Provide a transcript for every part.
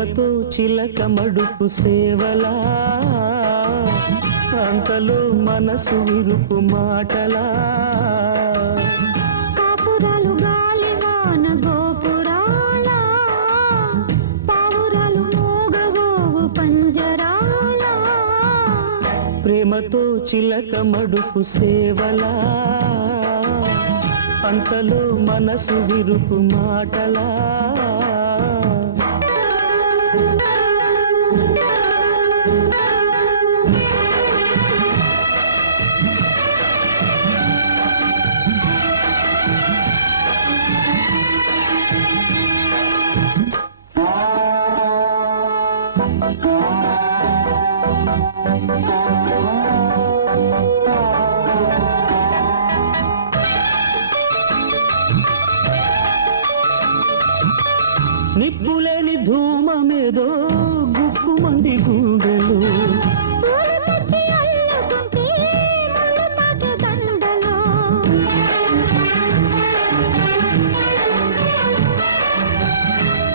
ప్రేమతో చిలక మడుపు సేవలా అంతలో మనసు విరుపు మాటలా. కాపురాలు గాలివాన గోపురాల పావురాలు మోగగోవు పంజరాల. ప్రేమతో చిలక మడుపు సేవలా అంతలో మనసు విరుపు మాటలా. నిప్పులేని ధూమమేదో గుప్పు మంది గుండెలు.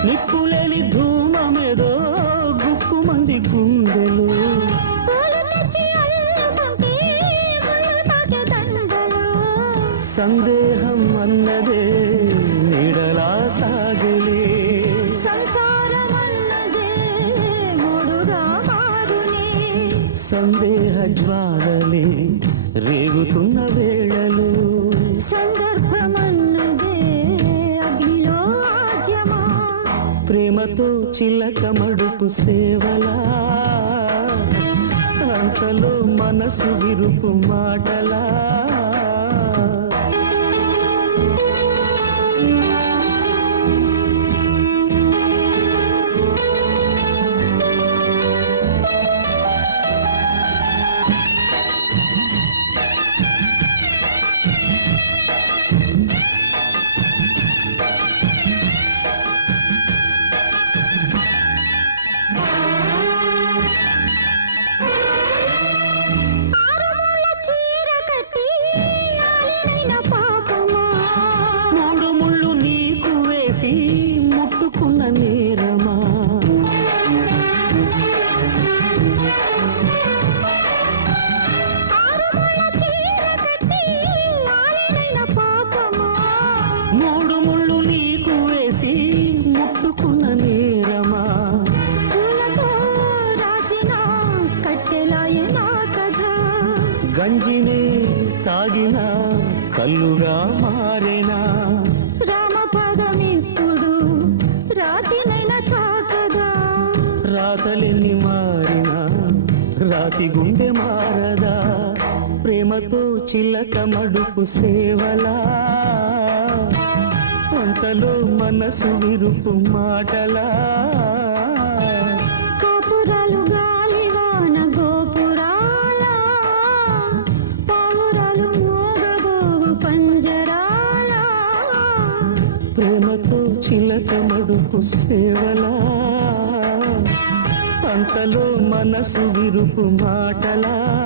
నిప్పులేని ధూమమేదో గుప్పు మంది గుండెలు. సందేహం అన్నదే సందేహ జ్వాలలే రేగుతున్న వేళలు. సందర్భమన్నదే అగ్నిలో ఆద్యమా ప్రేమతో చిలక మడుపు సేవలా. అంతలో మనసు విరుపు మాటలా. గంజినే తాగిన కల్లుగా మారేనా? రామపదమిప్పుడు రాతినైన తాకదా రాతలెన్ని మారినా రాతి గుండె మారదా? ప్రేమతో చిల్లక మడుపు సేవలా? అంతలో మనసు విరుపు మాటలా? చిలక మడుపు సేవలా. అంతలో మనసు విరుపు మాటలా.